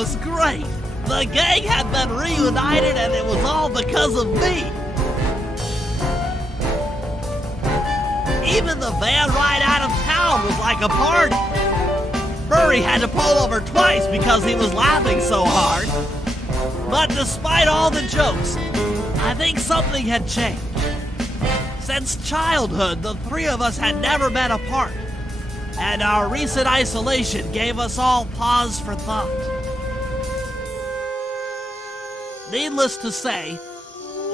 was great. The gang had been reunited and it was all because of me. Even the van ride out of town was like a party. Murray had to pull over twice because he was laughing so hard. But despite all the jokes, I think something had changed. Since childhood, the three of us had never been apart, and our recent isolation gave us all pause for thought. Needless to say,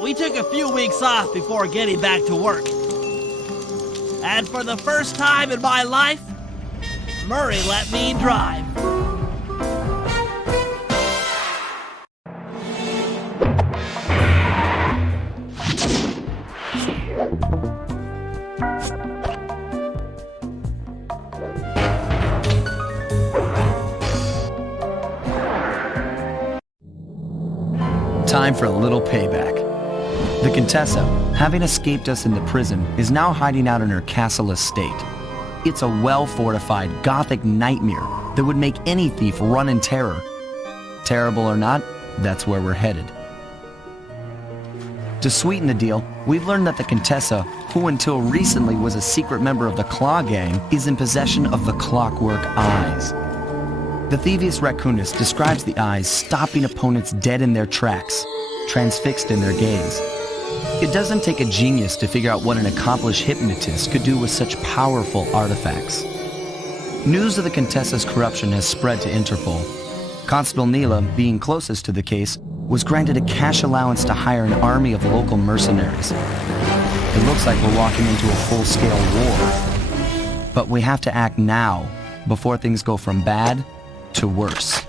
we took a few weeks off before getting back to work. And for the first time in my life, Murray let me drive. Time for a little payback. The Contessa, having escaped us into prison, is now hiding out in her castle estate. It's a well-fortified Gothic nightmare that would make any thief run in terror. Terrible or not, that's where we're headed. To sweeten the deal, we've learned that the Contessa, who until recently was a secret member of the Claw Gang, is in possession of the Clockwork Eyes. The Thieves Raccoonist describes the eyes stopping opponents dead in their tracks, transfixed in their gaze. It doesn't take a genius to figure out what an accomplished hypnotist could do with such powerful artifacts. News of the Contessa's corruption has spread to Interpol. Constable Neela, being closest to the case, was granted a cash allowance to hire an army of local mercenaries. It looks like we're walking into a full-scale war. But we have to act now, before things go from bad to worse.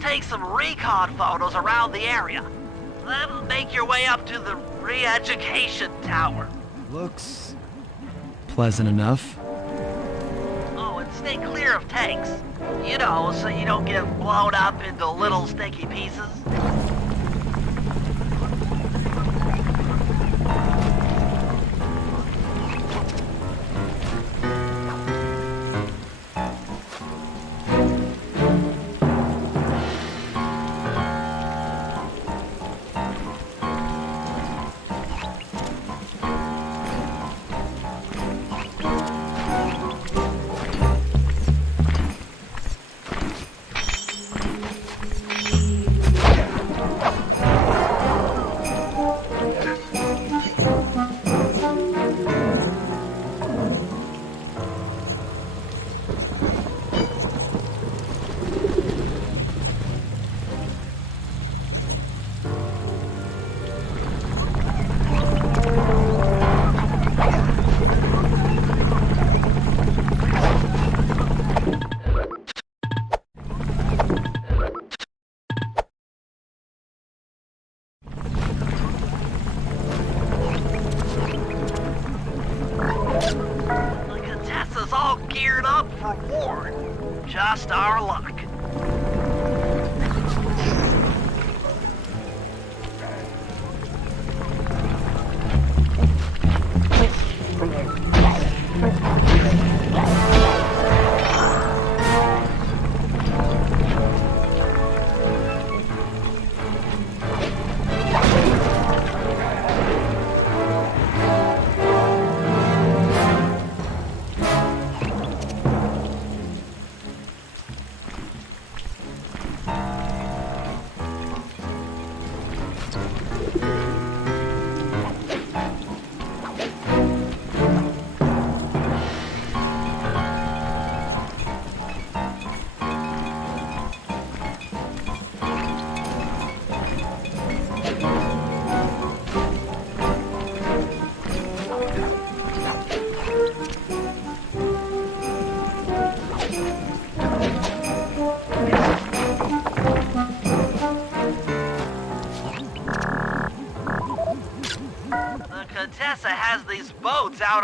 Take some recon photos around the area. Then make your way up to the re-education tower. Looks pleasant enough. Oh, and stay clear of tanks. You know, so you don't get blown up into little sticky pieces. Just our luck.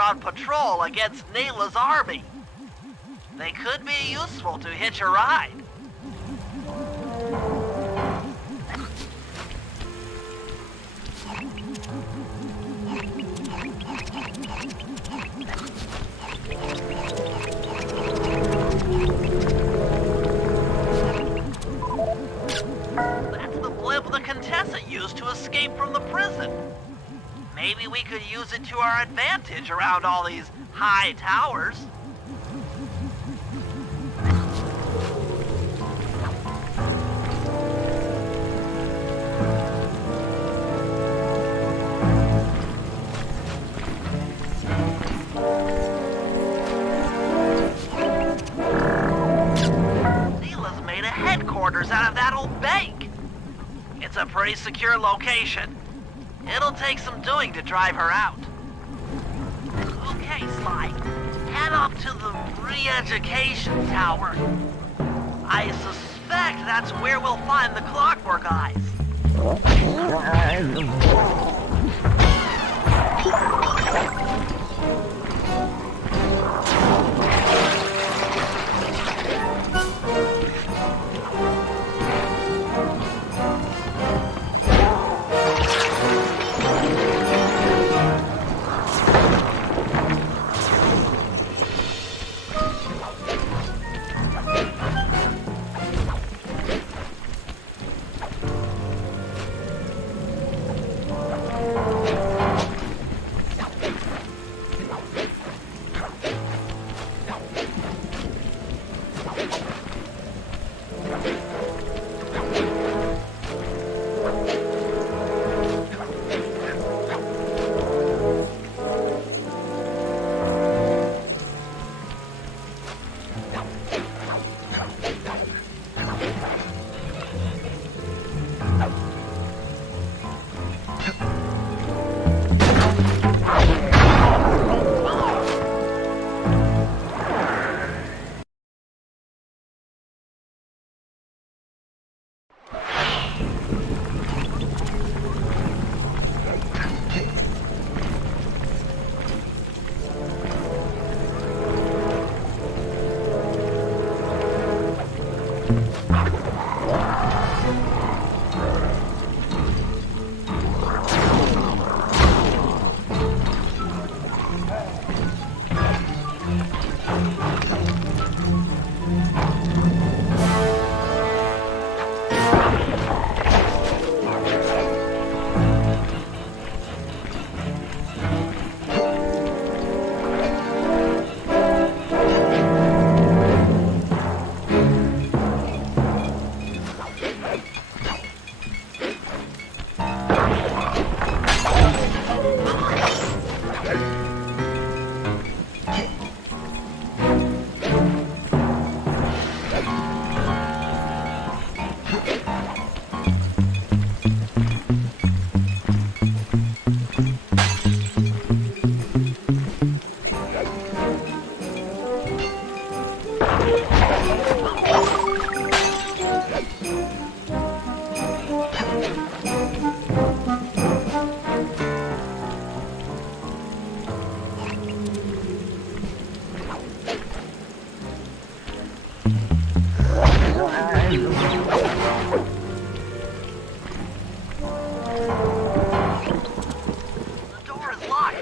on patrol against Neela's army. They could be useful to hitch a ride. That's the blimp the Contessa used to escape from the prison. Maybe we could use it to our advantage around all these high towers. Neela's made a headquarters out of that old bank. It's a pretty secure location. It'll take some doing to drive her out. Okay, Sly. Head up to the re-education tower. I suspect that's where we'll find the Clockwork Eyes.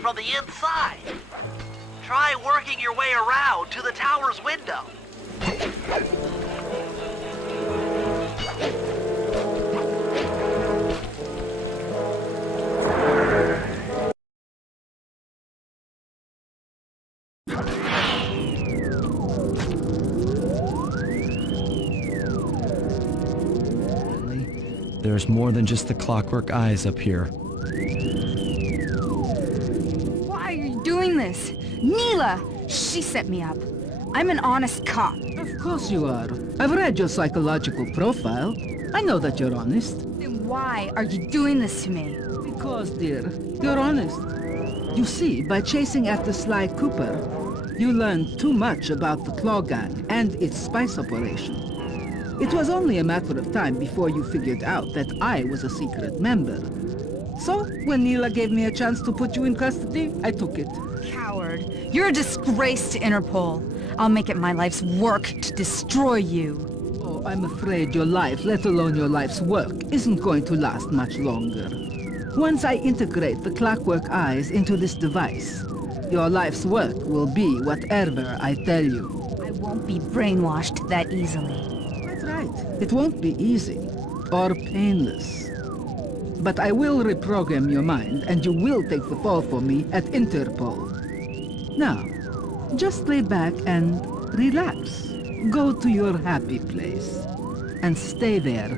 From the inside. Try working your way around to the tower's window. There's more than just the Clockwork Eyes up here. Doing this. Neela! She set me up. I'm an honest cop. Of course you are. I've read your psychological profile. I know that you're honest. Then why are you doing this to me? Because, dear, you're honest. You see, by chasing after Sly Cooper, you learned too much about the Claw Gang and its spice operation. It was only a matter of time before you figured out that I was a secret member. So, when Neela gave me a chance to put you in custody, I took it. Coward. You're a disgrace to Interpol. I'll make it my life's work to destroy you. Oh, I'm afraid your life, let alone your life's work, isn't going to last much longer. Once I integrate the clockwork eyes into this device, your life's work will be whatever I tell you. I won't be brainwashed that easily. That's right. It won't be easy or painless. But I will reprogram your mind, and you will take the fall for me at Interpol. Now, just lay back and relax. Go to your happy place. And stay there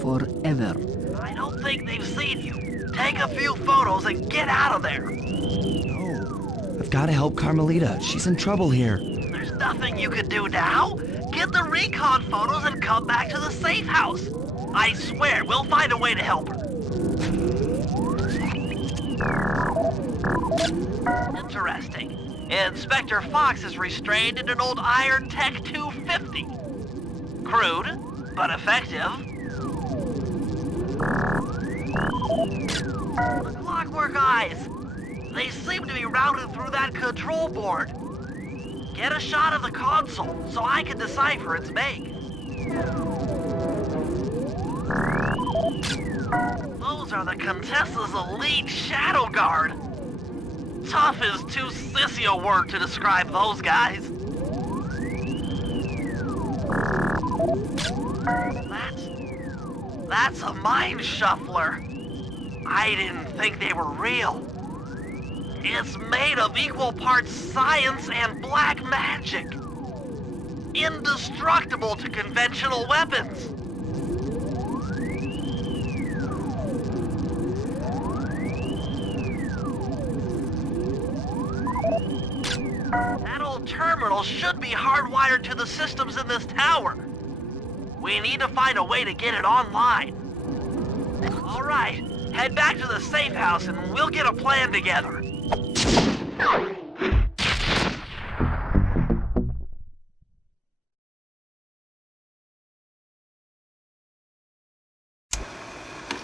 forever. I don't think they've seen you. Take a few photos and get out of there. No. I've got to help Carmelita. She's in trouble here. There's nothing you could do now. Get the recon photos and come back to the safe house. I swear, we'll find a way to help her. Interesting. Inspector Fox is restrained in an old Iron Tech 250. Crude, but effective. The clockwork eyes. They seem to be routed through that control board. Get a shot of the console so I can decipher its make. Those are the Contessa's elite shadow guard. Tough is too sissy a word to describe those guys. That's a mind shuffler. I didn't think they were real. It's made of equal parts science and black magic. Indestructible to conventional weapons. That old terminal should be hardwired to the systems in this tower. We need to find a way to get it online. All right, head back to the safe house and we'll get a plan together.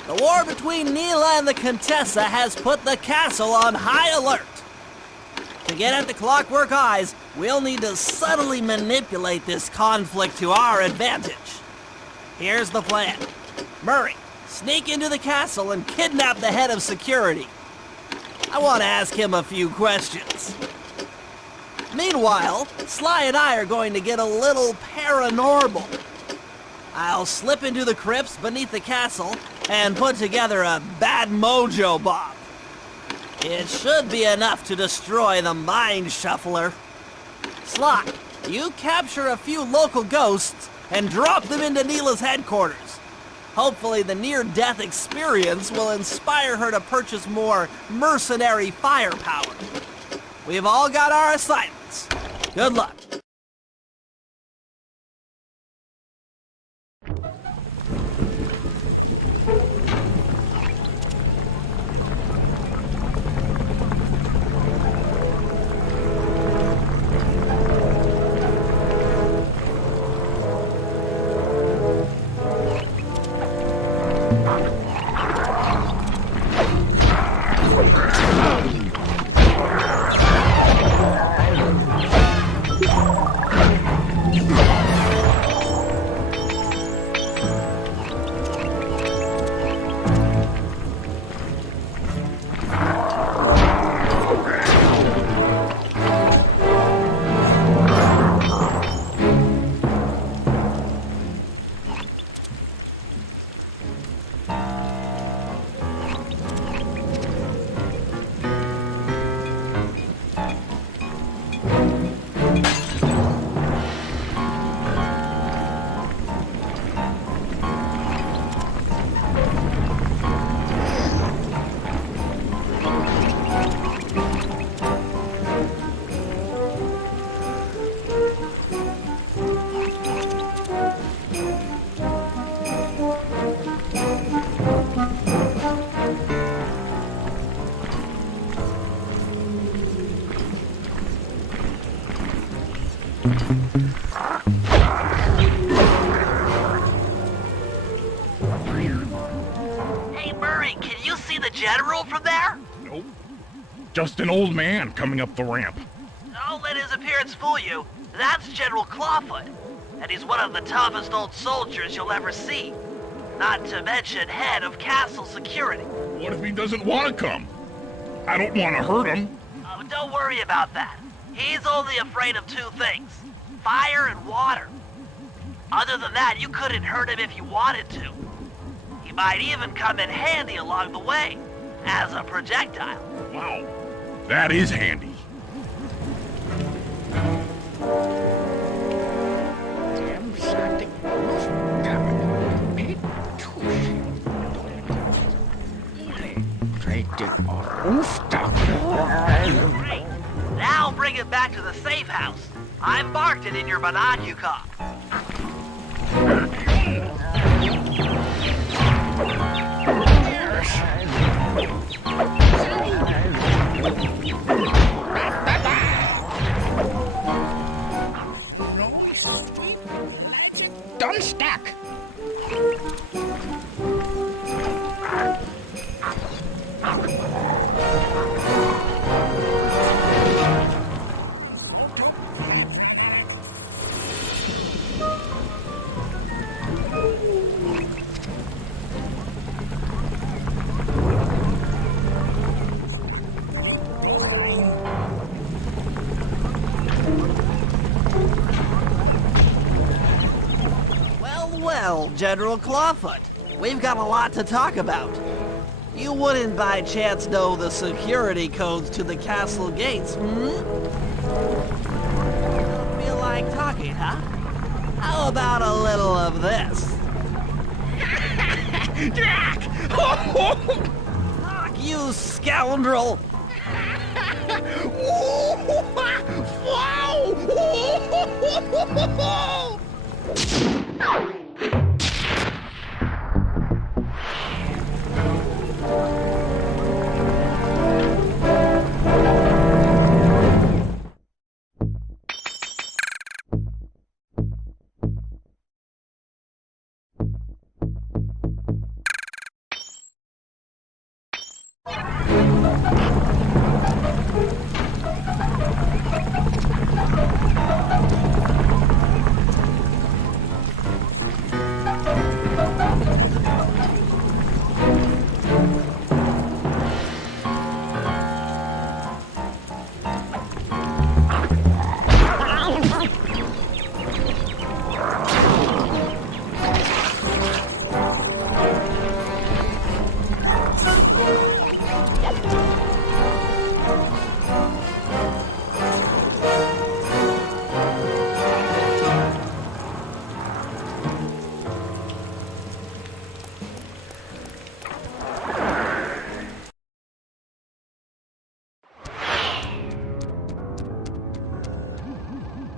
The war between Neela and the Contessa has put the castle on high alert. To get at the clockwork eyes, we'll need to subtly manipulate this conflict to our advantage. Here's the plan. Murray, sneak into the castle and kidnap the head of security. I want to ask him a few questions. Meanwhile, Sly and I are going to get a little paranormal. I'll slip into the crypts beneath the castle and put together a bad mojo bomb. It should be enough to destroy the mind shuffler. Sly, you capture a few local ghosts and drop them into Neela's headquarters. Hopefully the near-death experience will inspire her to purchase more mercenary firepower. We've all got our assignments. Good luck. Hey, Murray, can you see the general from there? Nope. Just an old man coming up the ramp. eyes fool you, that's General Clawfoot. And he's one of the toughest old soldiers you'll ever see. Not to mention head of castle security. What if he doesn't want to come? I don't want to hurt him. Oh, don't worry about that. He's only afraid of two things. Fire and water. Other than that, you couldn't hurt him if you wanted to. He might even come in handy along the way, as a projectile. Wow, that is handy. Great. Now bring it back to the safe house. I've marked it in your Monadhucop. Don't stack. Well, General Clawfoot, we've got a lot to talk about. You wouldn't by chance know the security codes to the castle gates, hmm? Don't feel like talking, huh? How about a little of this? Jack! Fuck you, scoundrel! Wow!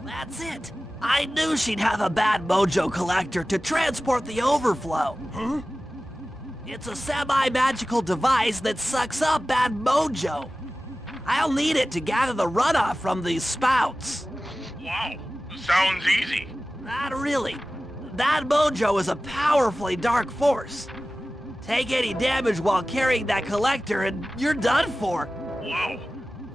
That's it! I knew she'd have a bad mojo collector to transport the overflow. Huh? It's a semi-magical device that sucks up bad mojo. I'll need it to gather the runoff from these spouts. Wow, sounds easy. Not really. That mojo is a powerfully dark force. Take any damage while carrying that collector and you're done for. Wow,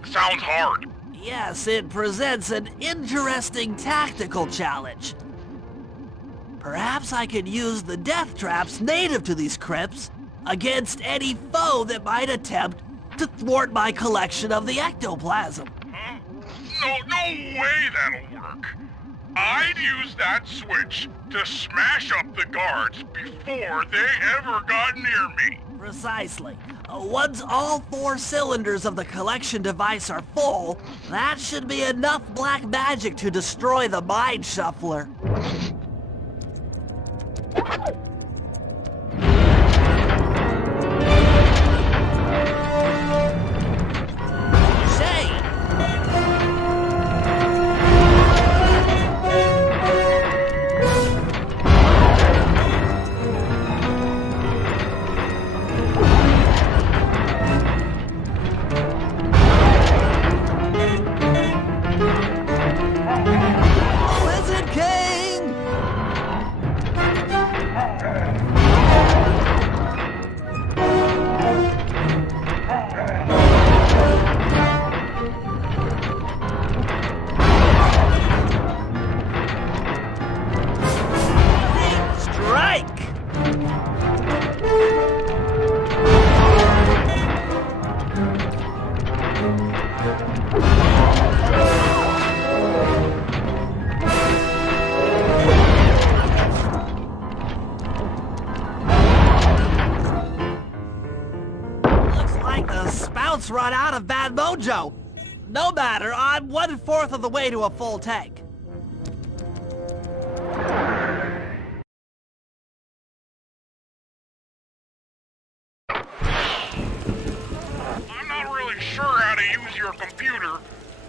sounds hard. Yes, it presents an interesting tactical challenge. Perhaps I could use the death traps native to these crypts against any foe that might attempt to thwart my collection of the ectoplasm. Huh? No way that'll work. I'd use that switch to smash up the guards before they ever got near me. Precisely. Once all 4 cylinders of the collection device are full, that should be enough black magic to destroy the Mind Shuffler. mojo! No matter, I'm 1/4 of the way to a full tank. I'm not really sure how to use your computer,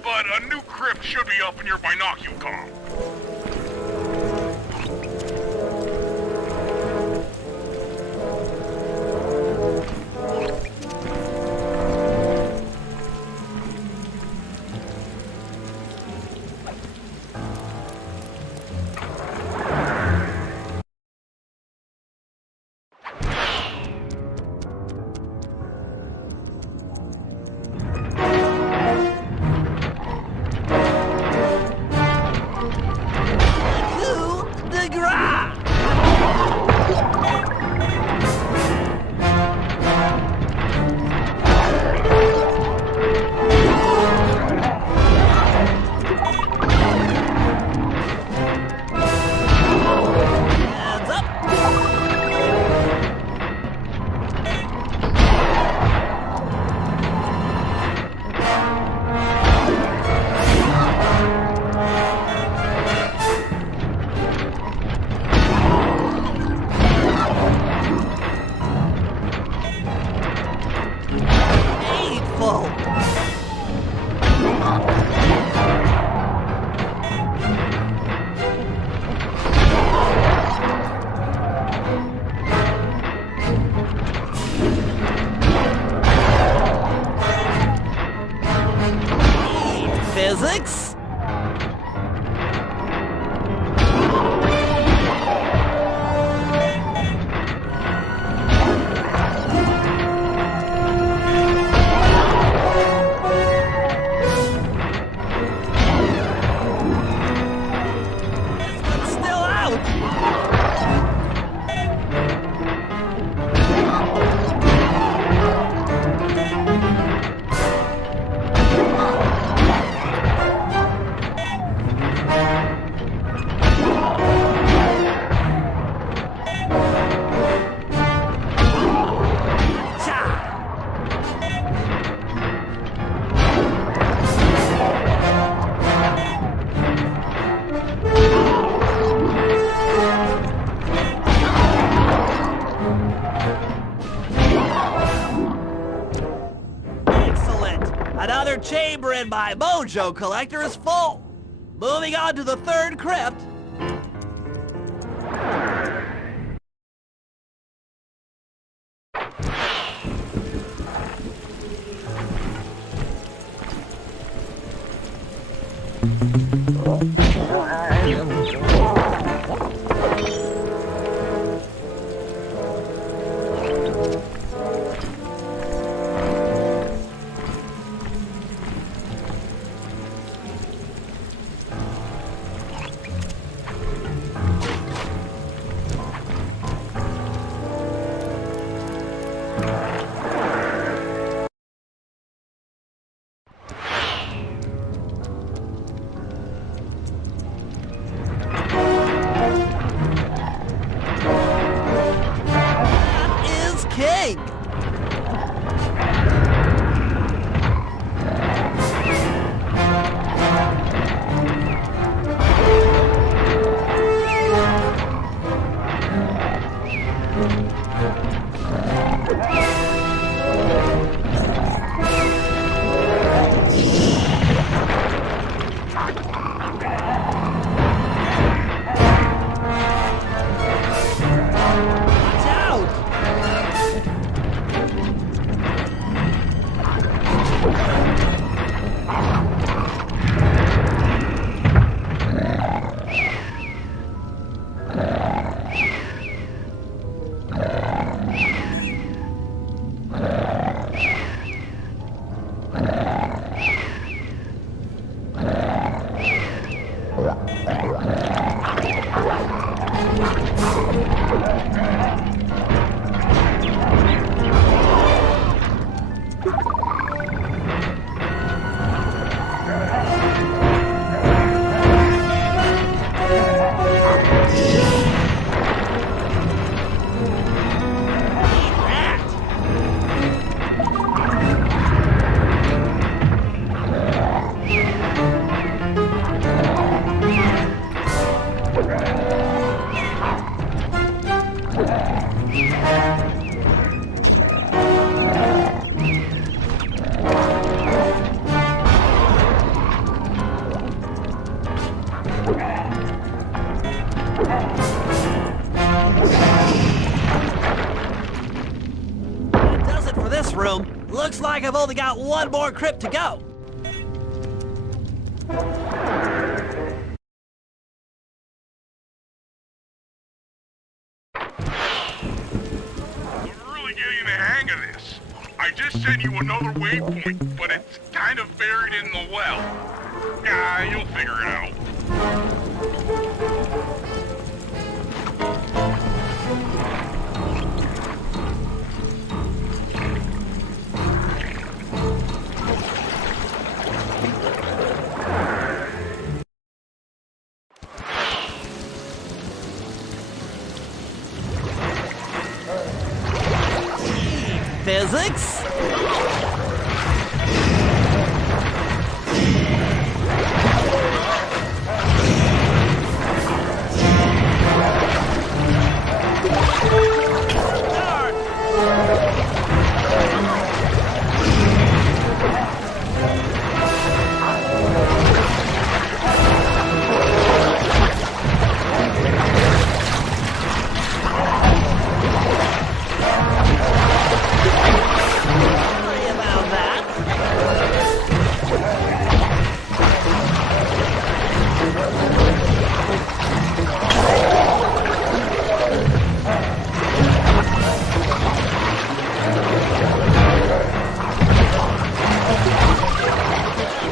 but a new crypt should be up in your binoculcom. Physics? Still out! Excellent! Another chamber in my mojo collector is full! Moving on to the third crypt. King! Watch out! That does it for this room. Looks like I've only got one more crypt to go. I'm really getting the hang of this. I just sent you another waypoint, but it's kind of buried in the well. Yeah, you'll figure it out. Physics? Sorry about that.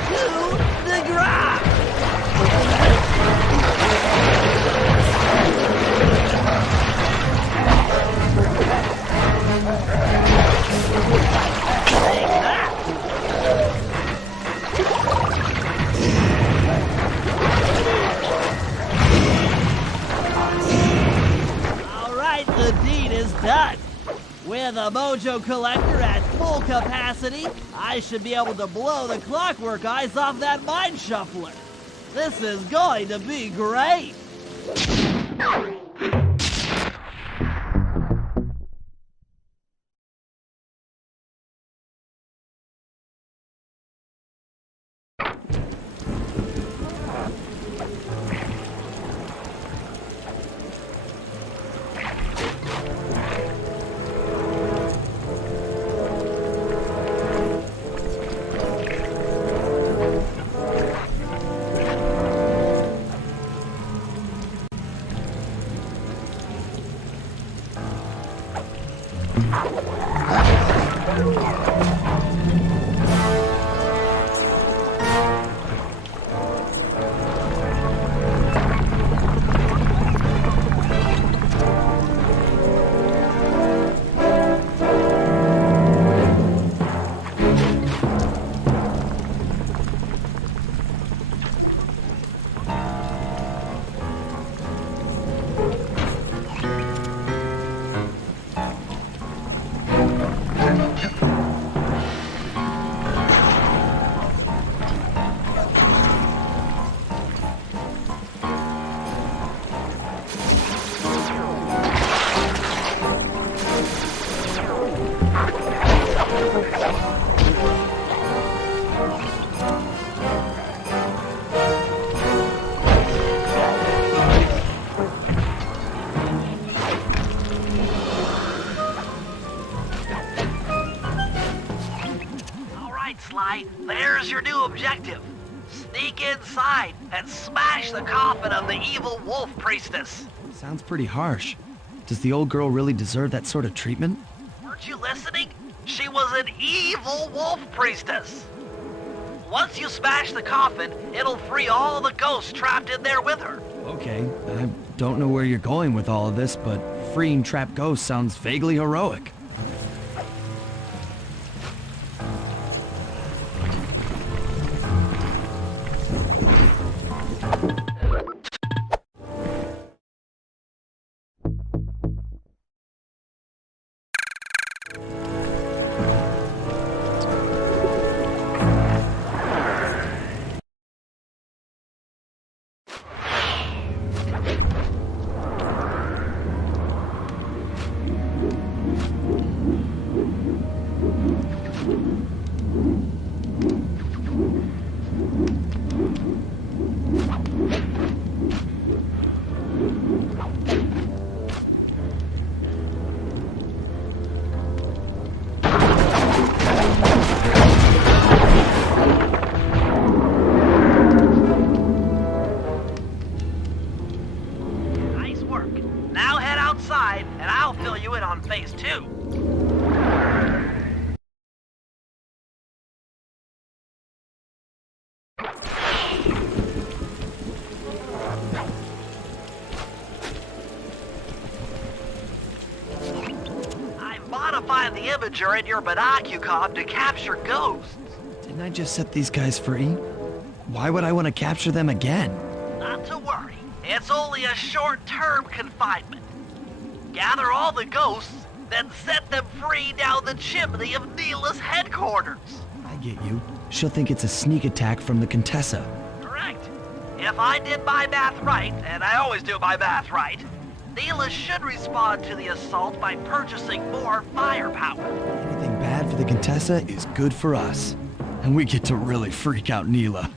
To the ground. Take that. All right, the deed is done. With a mojo collector at full capacity, I should be able to blow the clockwork eyes off that mine shuffler. This is going to be great. Sly, there's your new objective. Sneak inside and smash the coffin of the evil wolf priestess. Sounds pretty harsh. Does the old girl really deserve that sort of treatment? Weren't you listening? She was an evil wolf priestess. Once you smash the coffin, it'll free all the ghosts trapped in there with her. Okay, I don't know where you're going with all of this, but freeing trapped ghosts sounds vaguely heroic. on phase 2. I've modified the imager in your binocucom to capture ghosts. Didn't I just set these guys free? Why would I want to capture them again? Not to worry. It's only a short-term confinement. Gather all the ghosts, then set them free down the chimney of Neela's headquarters. I get you. She'll think it's a sneak attack from the Contessa. Correct. If I did my math right, and I always do my math right, Neela should respond to the assault by purchasing more firepower. Anything bad for the Contessa is good for us. And we get to really freak out Neela.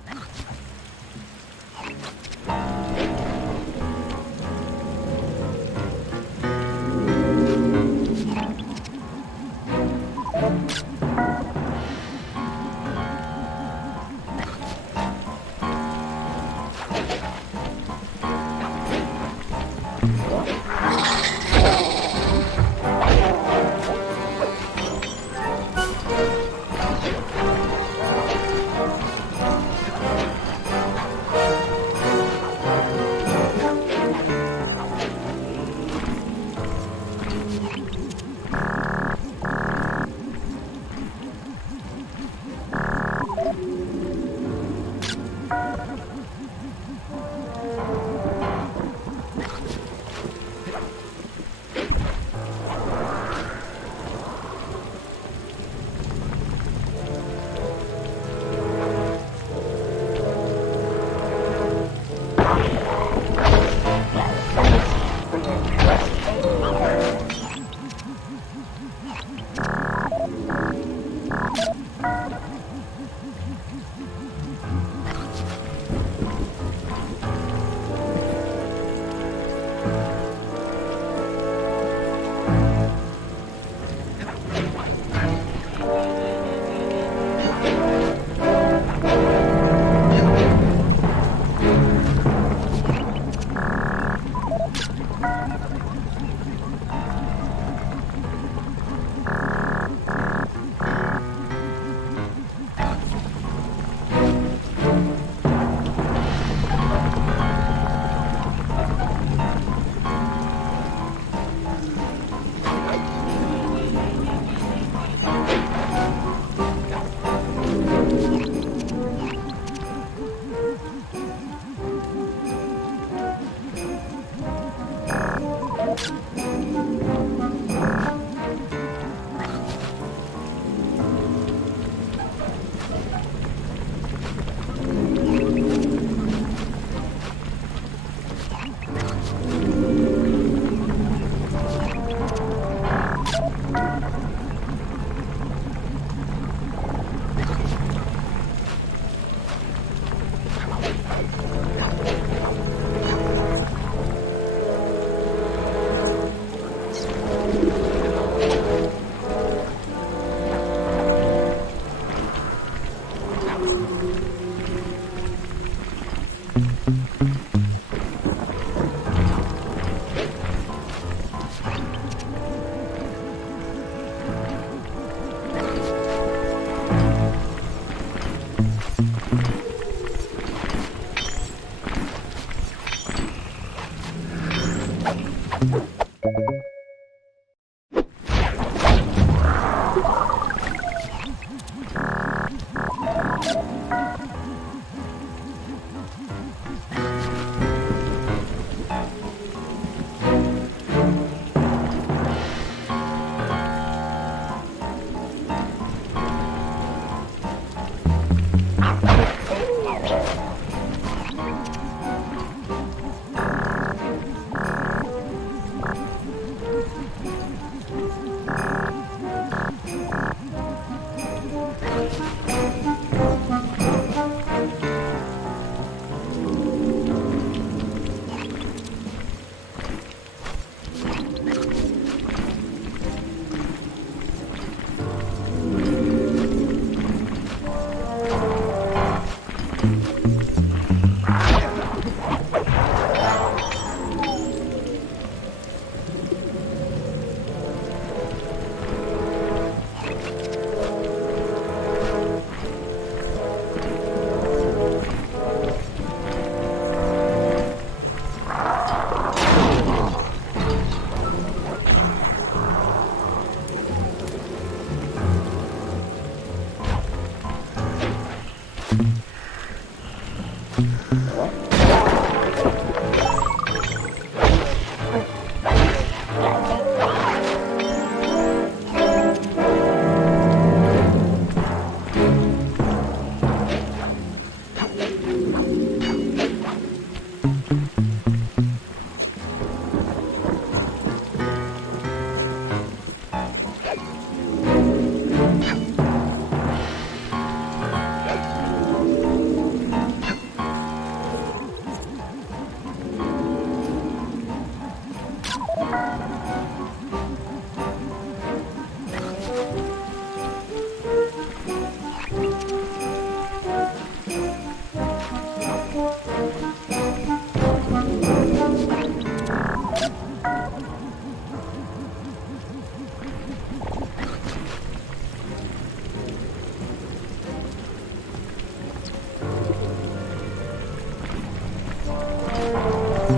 Okay,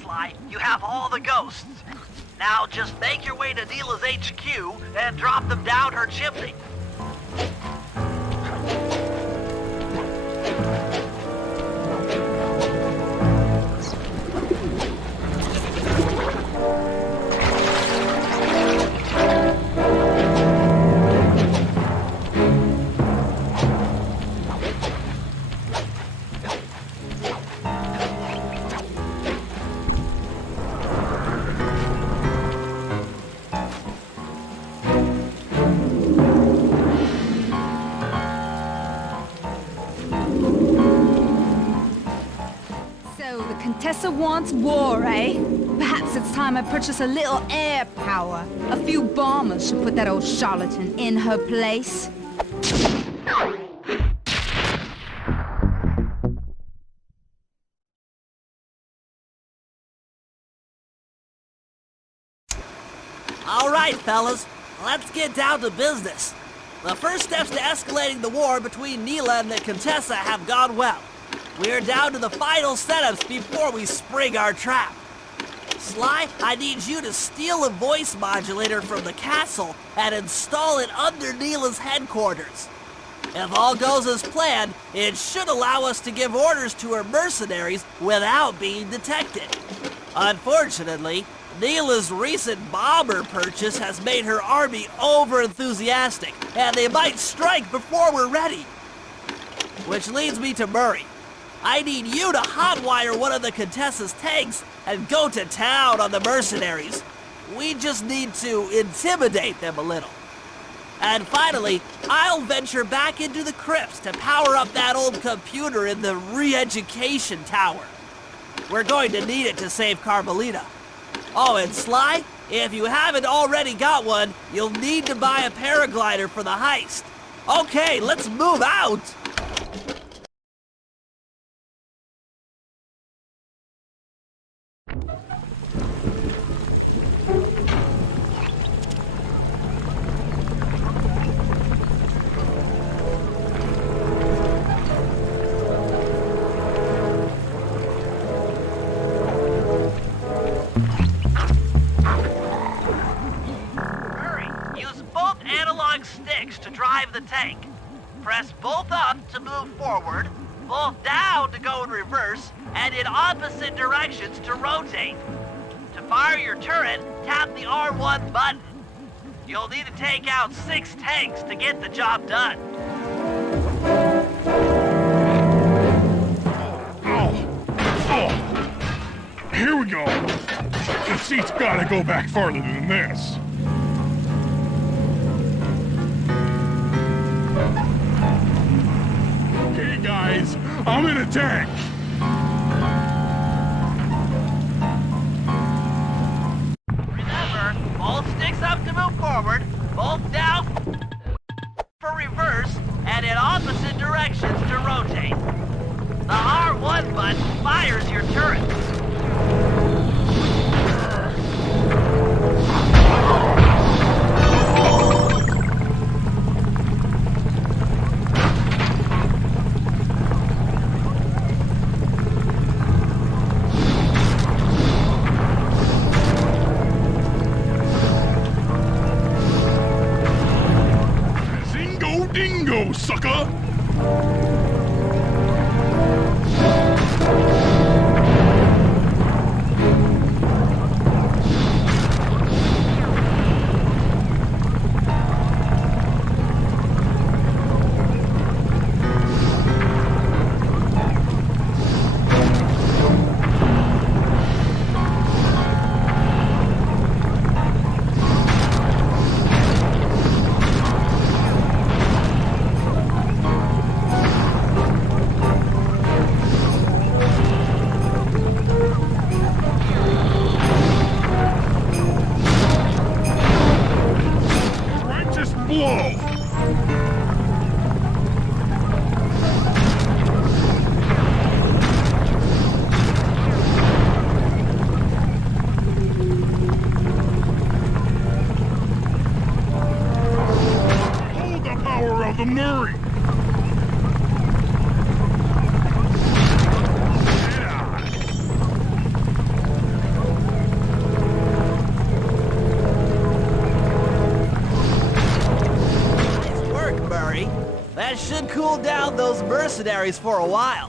Sly, you have all the ghosts. Now just make your way to Neela's HQ and drop them down her chimney. So the Contessa wants war, eh? Perhaps it's time I purchase a little air power. A few bombers should put that old charlatan in her place. All right, fellas, let's get down to business. The first steps to escalating the war between Neela and the Contessa have gone well. We're down to the final setups before we spring our trap. Sly, I need you to steal a voice modulator from the castle and install it under Neela's headquarters. If all goes as planned, it should allow us to give orders to her mercenaries without being detected. Unfortunately, Neela's recent bomber purchase has made her army over-enthusiastic, and they might strike before we're ready. Which leads me to Murray. I need you to hotwire one of the Contessa's tanks and go to town on the mercenaries. We just need to intimidate them a little. And finally, I'll venture back into the crypts to power up that old computer in the re-education tower. We're going to need it to save Carmelita. Oh, and Sly, if you haven't already got one, you'll need to buy a paraglider for the heist. Okay, let's move out! Use both analog sticks to drive the tank. Press both up to move forward, both down to go in reverse, and in opposite directions to rotate. To fire your turret, tap the R1 button. You'll need to take out 6 tanks to get the job done. Oh, here we go. The seat's gotta go back farther than this. Okay, guys, I'm in a tank. Remember, both sticks up to move forward, both down for reverse, and in opposite directions to rotate. The R1 button fires your turrets. Zingo dingo, sucker! cool down those mercenaries for a while.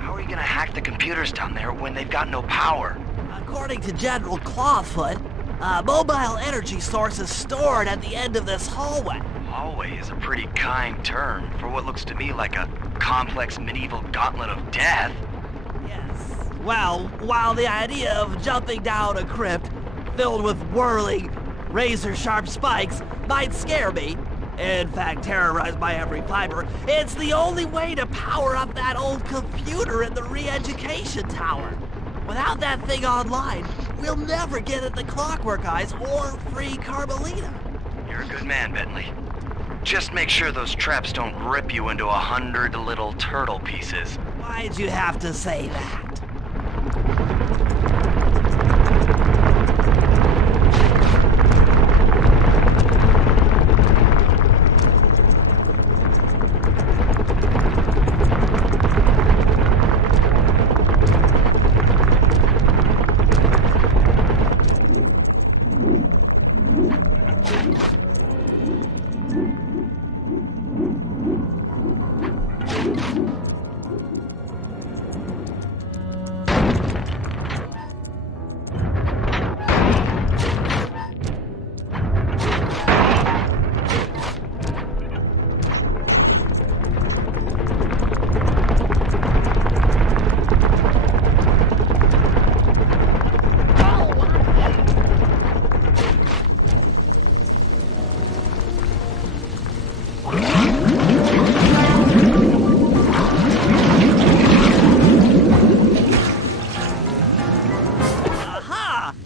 How are you gonna hack the computers down there when they've got no power? According to General Clawfoot, a mobile energy source is stored at the end of this hallway. Hallway is a pretty kind term for what looks to me like a complex medieval gauntlet of death. Yes. Well, while the idea of jumping down a crypt filled with whirling, razor-sharp spikes might scare me, in fact terrorize my every fiber, it's the only way to power up that old computer in the re-education tower. Without that thing online, we'll never get at the Clockwork Eyes or free Carmelita. You're a good man, Bentley. Just make sure those traps don't rip you into 100 little turtle pieces. Why'd you have to say that?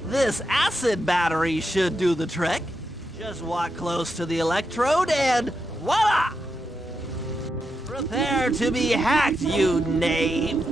This acid battery should do the trick. Just walk close to the electrode and voila! Prepare to be hacked, you knave!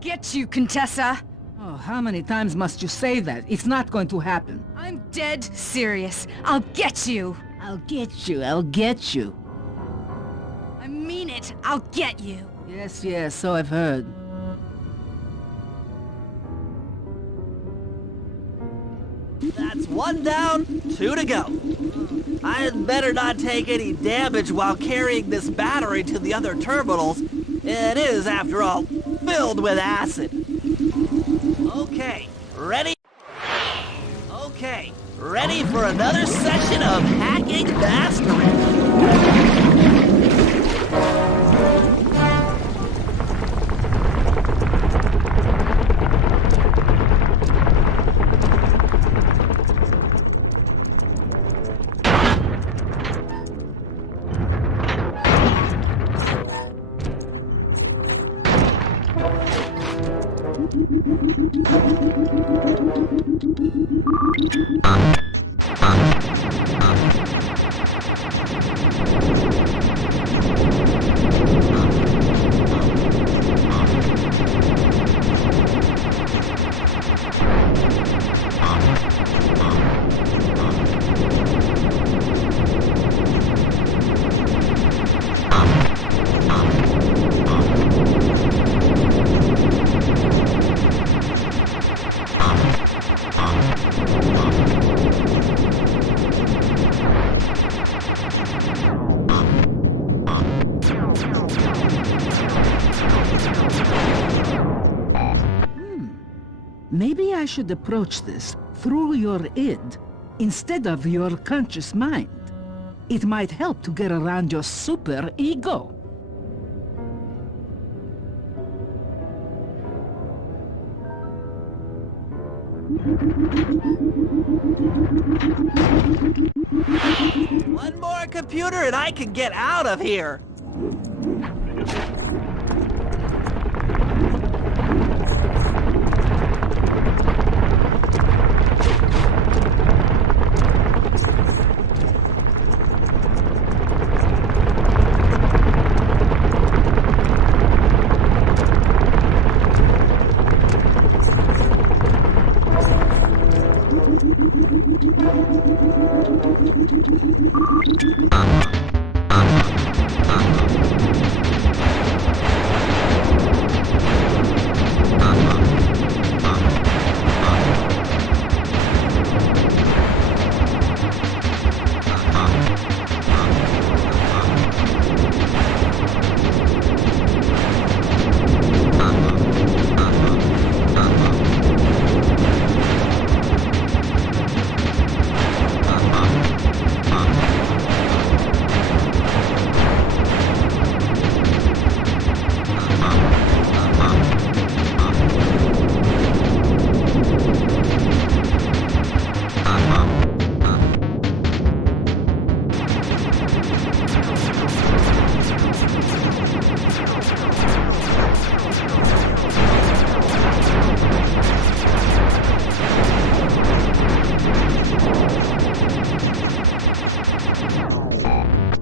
Get you, Contessa! Oh, how many times must you say that? It's not going to happen. I'm dead serious. I'll get you! I'll get you, I'll get you. I mean it! I'll get you! Yes, yes, so I've heard. That's one down, 2 to go. I'd better not take any damage while carrying this battery to the other terminals. It is, after all, filled with acid. Okay, ready? Okay, ready for another session of hacking mastery. Maybe I should approach this through your id instead of your conscious mind. It might help to get around your super ego. One more computer and I can get out of here.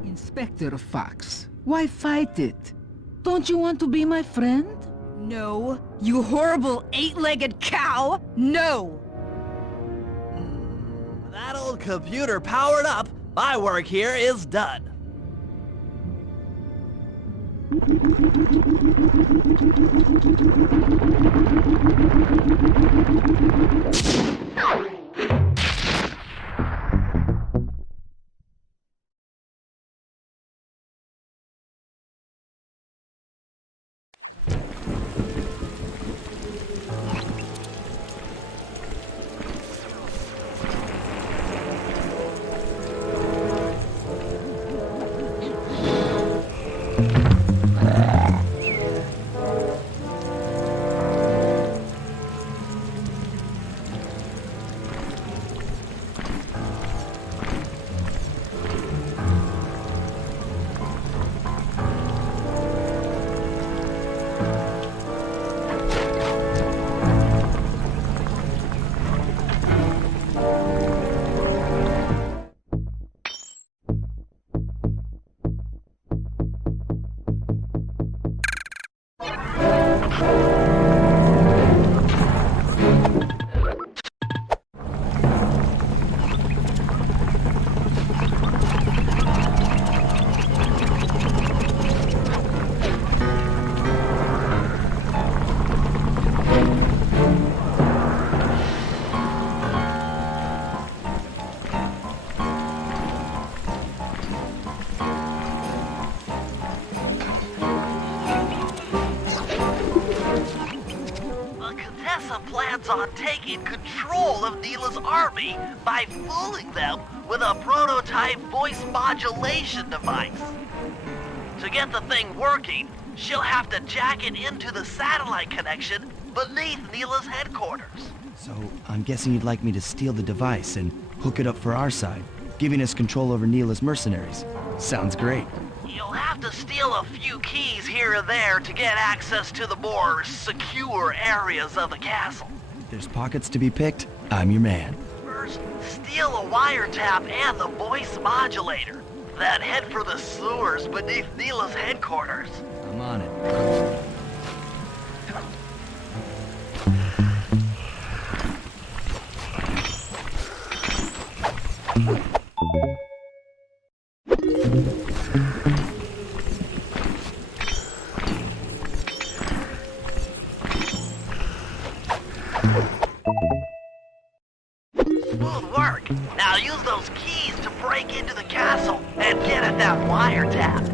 Inspector Fox, why fight it? Don't you want to be my friend? No, you horrible eight-legged cow! No! That old computer powered up. My work here is done. Plans on taking control of Neela's army by fooling them with a prototype voice modulation device. To get the thing working, she'll have to jack it into the satellite connection beneath Neela's headquarters. So, I'm guessing you'd like me to steal the device and hook it up for our side, giving us control over Neela's mercenaries. Sounds great. You'll have to steal a few keys here or there to get access to the more secure areas of the castle. There's pockets to be picked. I'm your man. First, steal a wiretap and the voice modulator. Then head for the sewers beneath Neela's headquarters. I'm on it. Smooth work. Now use those keys to break into the castle and get at that wiretap.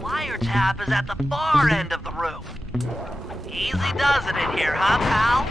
Wiretap is at the far end of the room. Easy does it in here, huh, pal?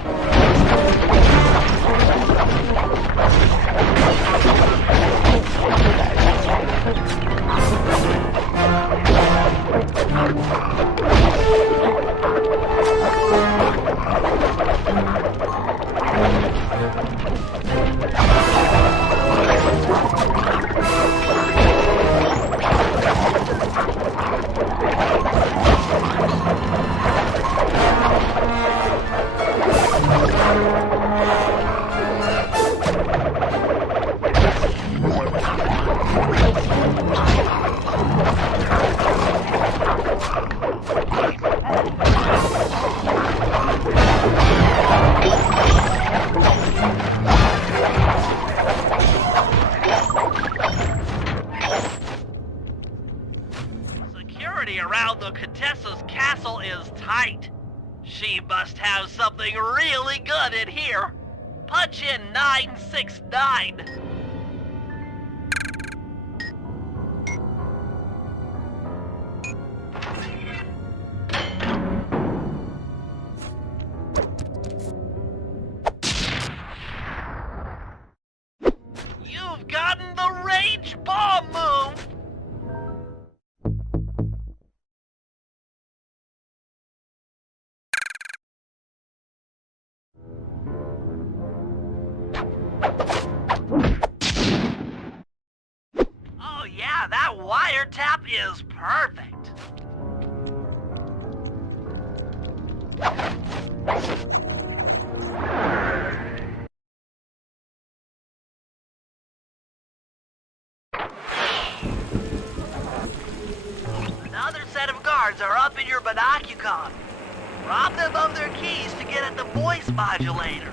Security around the Contessa's castle is tight. She must have something really good in here. Punch in 969. You've gotten the rage bomb move! Oh yeah, that wiretap is perfect. Another set of guards are up in your binocucon. Rob them of their keys to get at the voice modulator.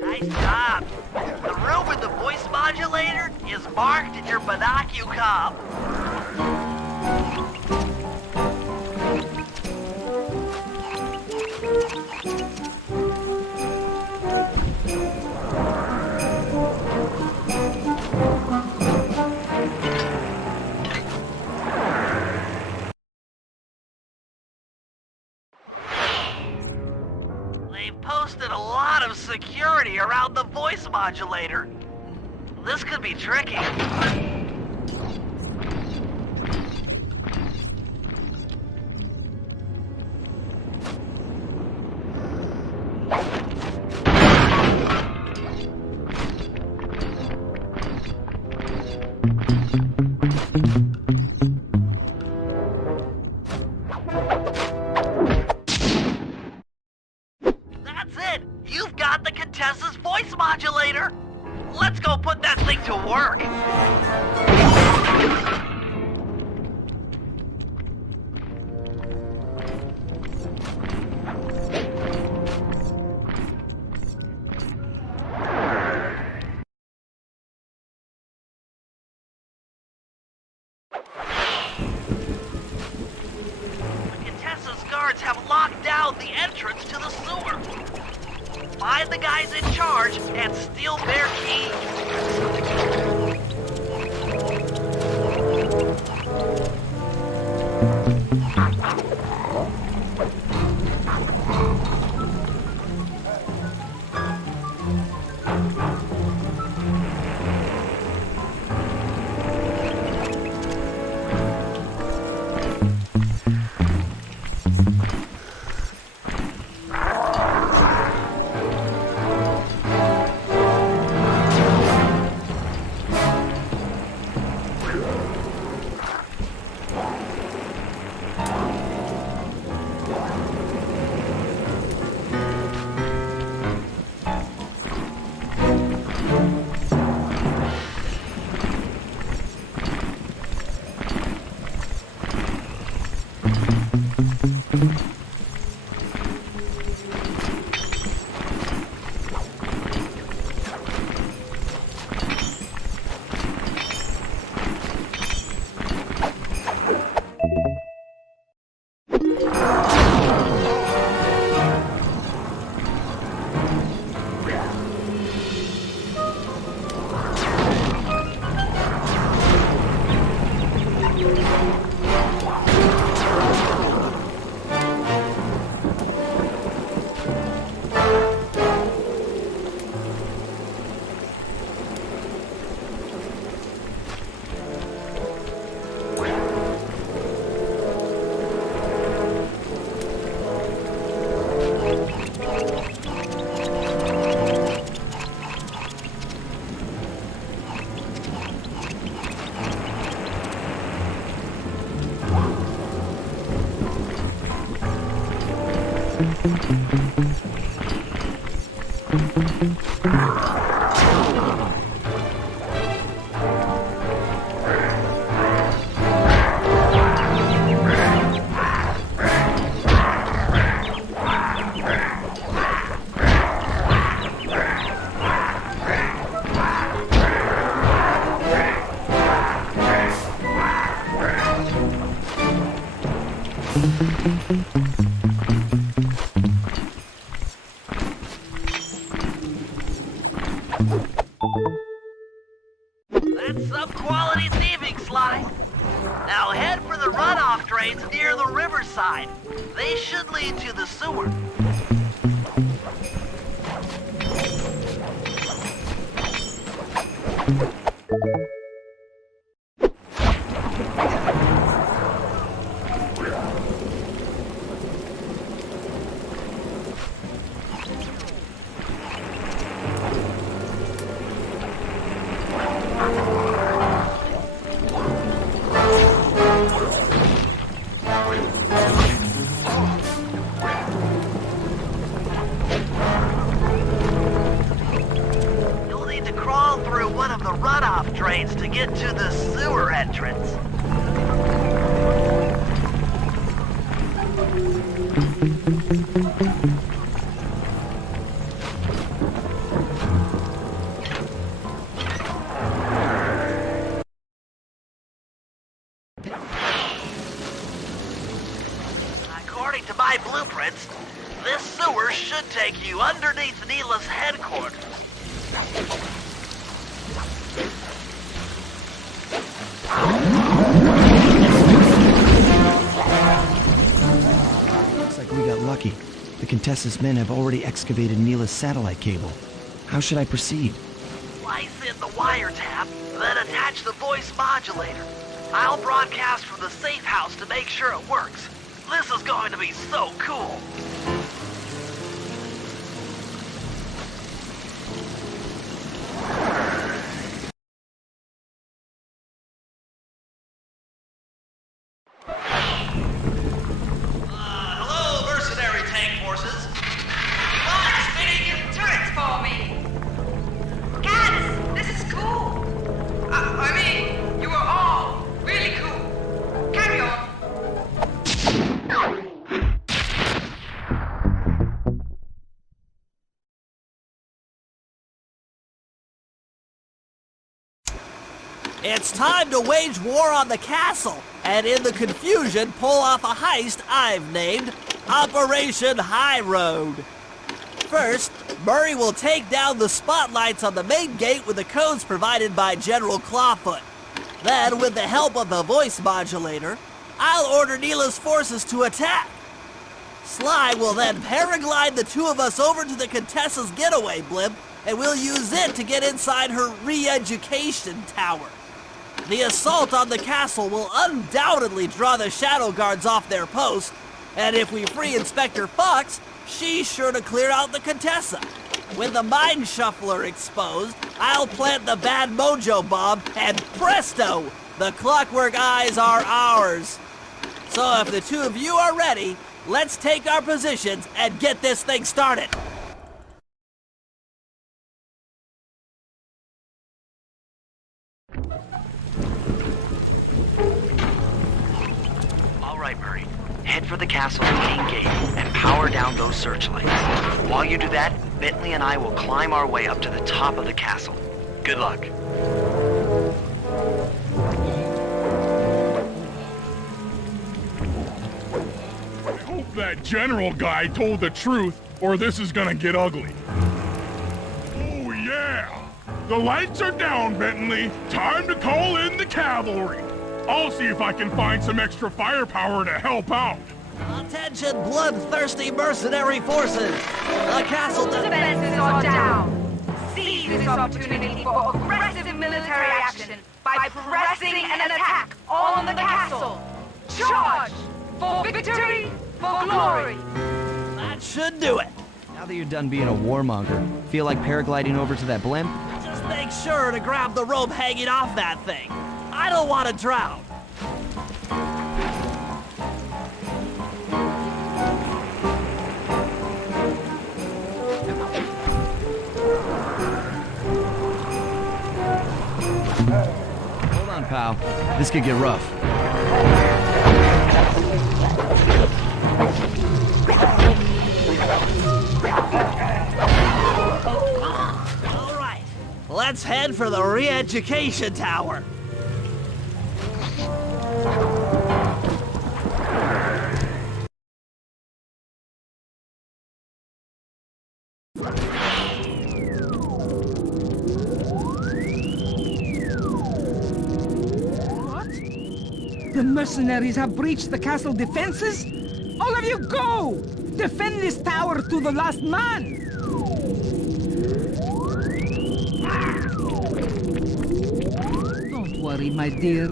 Nice job. The room with the voice modulator is marked in your binocular. They've posted a lot of security around the voice modulator. This could be tricky. That's it! You've got the Contessa's voice modulator! Let's go put that thing to work! Contessa's guards have locked down the entrance to the sewer. Find the guys in charge and steal their key. That's some quality thieving, Sly. Now head for the runoff drains near the riverside. They should lead to the sewer. You'll need to crawl through one of the runoff drains to get to the sewer entrance. According to my blueprints, this sewer should take you underneath Neela's headquarters. Looks like we got lucky. The Contessa's men have already excavated Neela's satellite cable. How should I proceed? Slice in the wiretap, then attach the voice modulator. I'll broadcast from the safe house to make sure it works. This is going to be so cool. Hello, mercenary tank forces. What's fitting your turrets for me? Cats, this is cool. I mean, you are all really cool. Carry on. It's time to wage war on the castle, and in the confusion, pull off a heist I've named Operation High Road. First, Murray will take down the spotlights on the main gate with the codes provided by General Clawfoot. Then, with the help of the voice modulator, I'll order Neela's forces to attack. Sly will then paraglide the two of us over to the Contessa's getaway blimp, and we'll use it to get inside her re-education tower. The assault on the castle will undoubtedly draw the Shadow Guards off their post, and if we free Inspector Fox, she's sure to clear out the Contessa. With the Mind Shuffler exposed, I'll plant the Bad Mojo Bomb, and presto! The Clockwork Eyes are ours. So if the two of you are ready, let's take our positions and get this thing started. All right, Murray. Head for the castle's main gate and power down those searchlights. While you do that, Bentley and I will climb our way up to the top of the castle. Good luck. I hope that general guy told the truth, or this is gonna get ugly. Oh, yeah! The lights are down, Bentley. Time to call in the cavalry. I'll see if I can find some extra firepower to help out. Attention, bloodthirsty mercenary forces! The castle Defenses are down. Seize this opportunity for aggressive military action by pressing an attack on the castle. Charge! For victory, for glory! That should do it. Now that you're done being a warmonger, feel like paragliding over to that blimp? Just make sure to grab the rope hanging off that thing. I don't want to drown. Hold on, pal. This could get rough. All right, let's head for the re-education tower. The mercenaries have breached the castle defenses? All of you go! Defend this tower to the last man! Don't worry, my dear.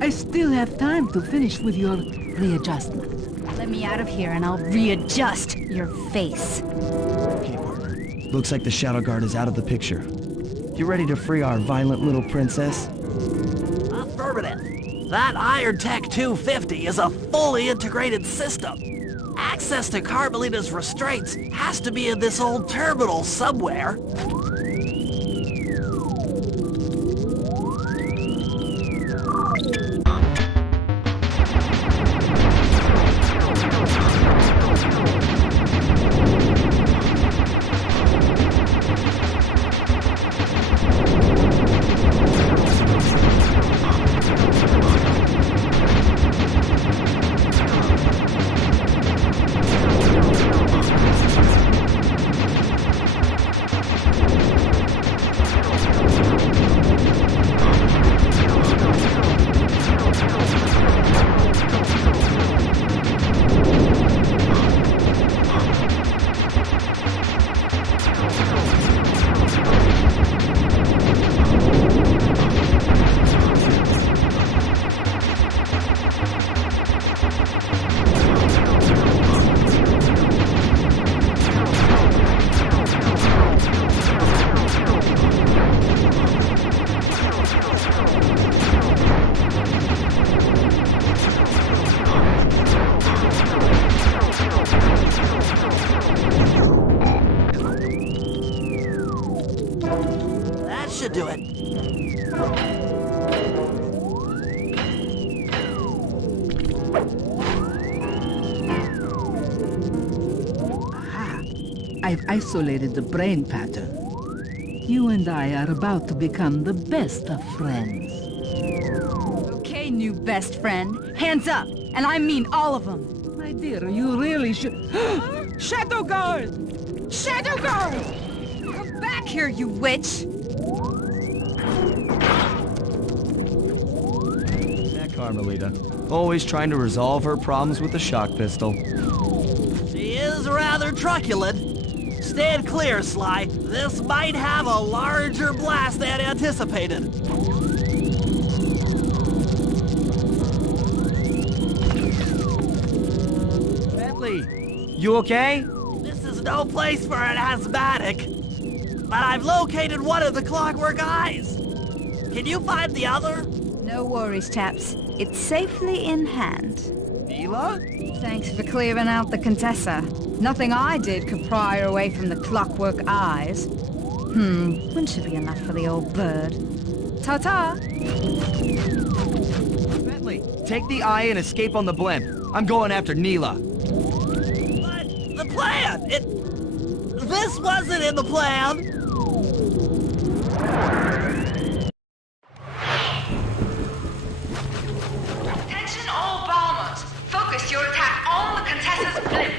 I still have time to finish with your readjustment. Let me out of here and I'll readjust your face. Okay, partner. Looks like the Shadow Guard is out of the picture. You ready to free our violent little princess? Affirmative. That Iron Tech 250 is a fully integrated system. Access to Carmelita's restraints has to be in this old terminal somewhere. That should do it. I've isolated the brain pattern. You and I are about to become the best of friends. Okay, new best friend. Hands up, and I mean all of them. My dear, you really should... Shadow Guard! Shadow Guard! Come back here, you witch! That Carmelita. Always trying to resolve her problems with the shock pistol. She is rather truculent. Stand clear, Sly. This might have a larger blast than anticipated. Bentley, you okay? This is no place for an asthmatic. But I've located one of the Clockwork Eyes. Can you find the other? No worries, chaps. It's safely in hand. Neela? Thanks for clearing out the Contessa. Nothing I did could pry her away from the Clockwork Eyes. One should be enough for the old bird. Ta-ta! Bentley, take the eye and escape on the blimp. I'm going after Neela. But the plan! This wasn't in the plan! Attention all bombers. Focus your attack on the Contessa's blimp.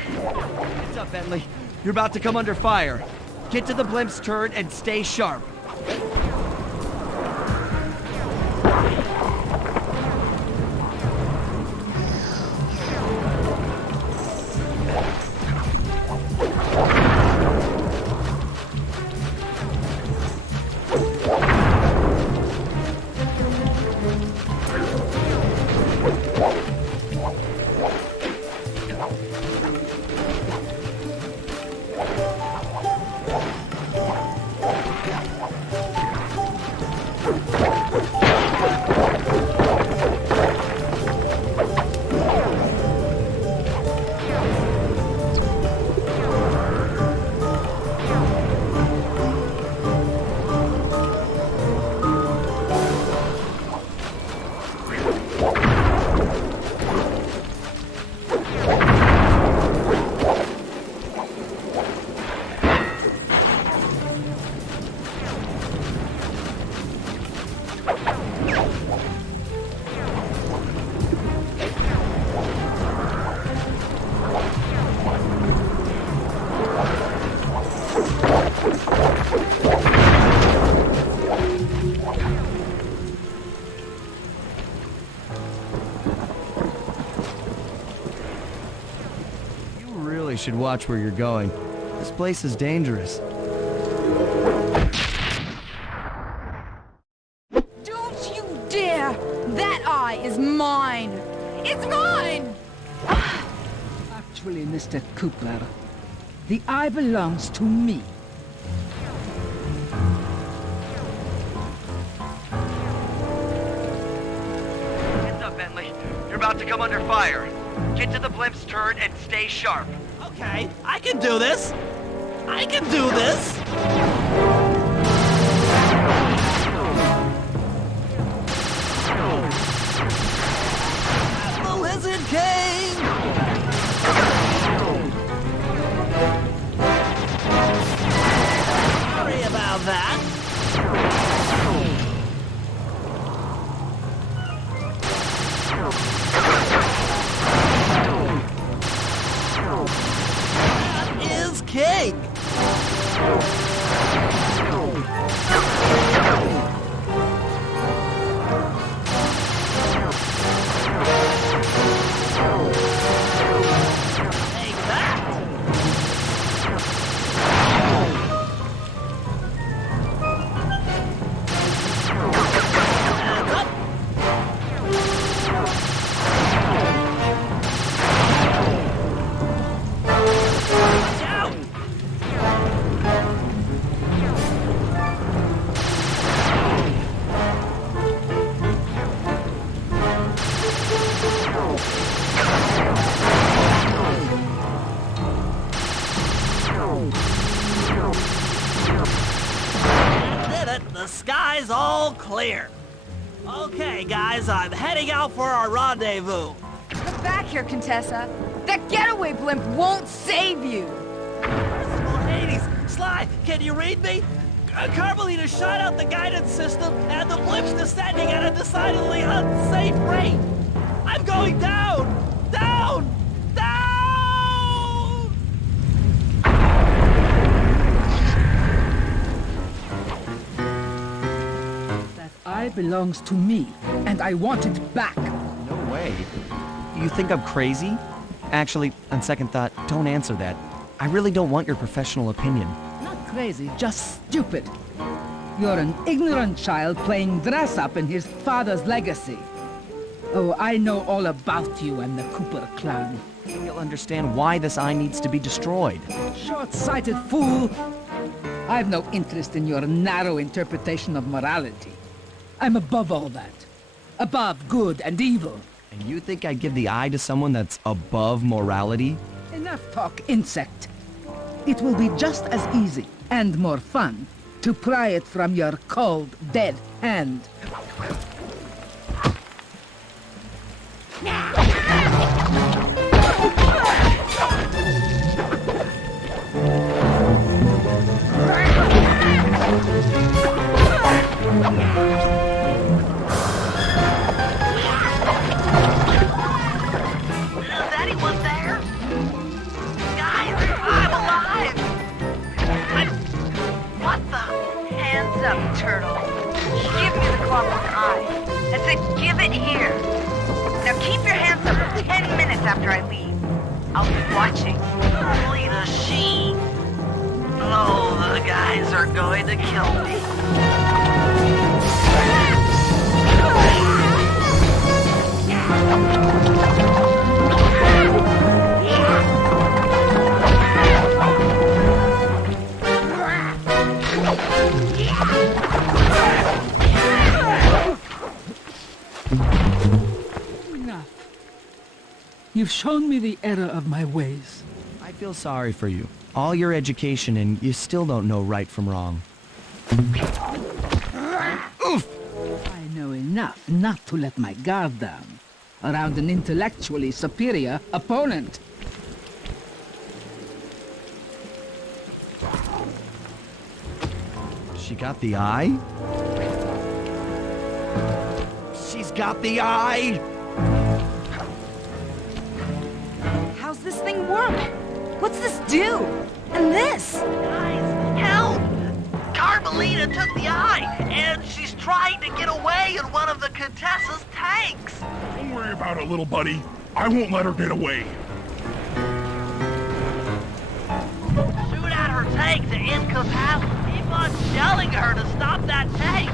What's up, Bentley? You're about to come under fire. Get to the blimp's turret and stay sharp. should watch where you're going. This place is dangerous. Don't you dare! That eye is mine! It's mine! Actually, Mr. Cooper, the eye belongs to me. Heads up, Bentley. You're about to come under fire. Get to the blimp's turret and stay sharp. Okay, I can do this. I can do this. The Lizard King! Sorry about that. That is cake! Take that! Hands up! Watch out! Did it! The sky's all clear. Okay, guys, I'm heading out for our rendezvous. Look back here, Contessa. That getaway blimp won't save you! Merciful Hades! Sly, can you read me? Carmelita shot out the guidance system, and the blimp's descending at a decidedly unsafe rate. I'm going down! Down! Down! That eye belongs to me, and I want it back. No way. You think I'm crazy? Actually, on second thought, don't answer that. I really don't want your professional opinion. Not crazy, just stupid. You're an ignorant child playing dress-up in his father's legacy. Oh, I know all about you and the Cooper clan. You'll understand why this eye needs to be destroyed. Short-sighted fool! I've no interest in your narrow interpretation of morality. I'm above all that. Above good and evil. And you think I'd give the eye to someone that's above morality? Enough talk, insect. It will be just as easy and more fun to pry it from your cold, dead hand. Is anyone there? Guys, I'm alive! What the? Hands up, turtle. Give me the clockwork eye. I said give it here. Now keep your hands up for 10 minutes after I leave. I'll be watching. Lita, she. Oh, the guys are going to kill me. Enough. You've shown me the error of my ways. I feel sorry for you. All your education and you still don't know right from wrong. I know enough not to let my guard down around an intellectually superior opponent. She got the eye? She's got the eye! How's this thing work? What's this do? And this? Guys, help! Carmelita took the eye, and she's trying to get away in one of the Contessa's tanks. Don't worry about it, little buddy. I won't let her get away. tank to incapacitate. Keep on yelling at her to stop that tank.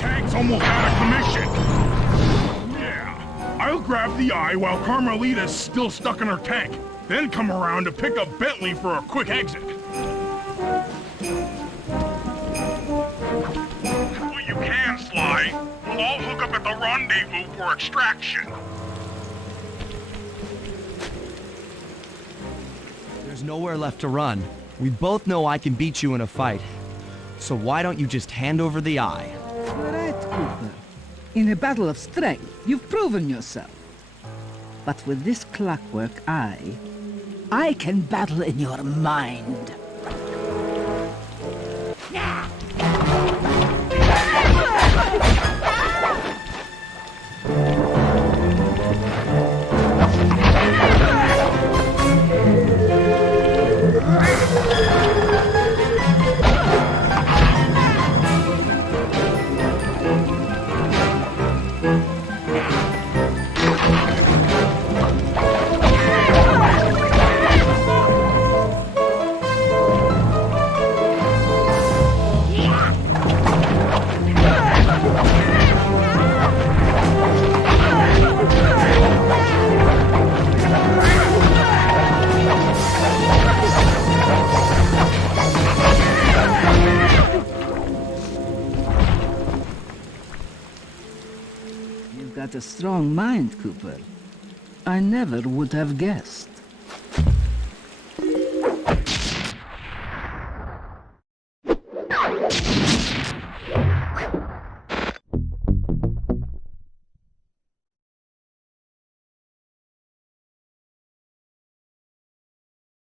Tank's almost out of commission. Yeah, I'll grab the eye while Carmelita's still stuck in her tank. Then come around to pick up Bentley for a quick exit. Well, you can, Sly. We'll all hook up at the rendezvous for extraction. There's nowhere left to run. We both know I can beat you in a fight. So why don't you just hand over the eye? All right, Cooper. In a battle of strength, you've proven yourself. But with this clockwork eye, I can battle in your mind. You've got a strong mind, Cooper. I never would have guessed.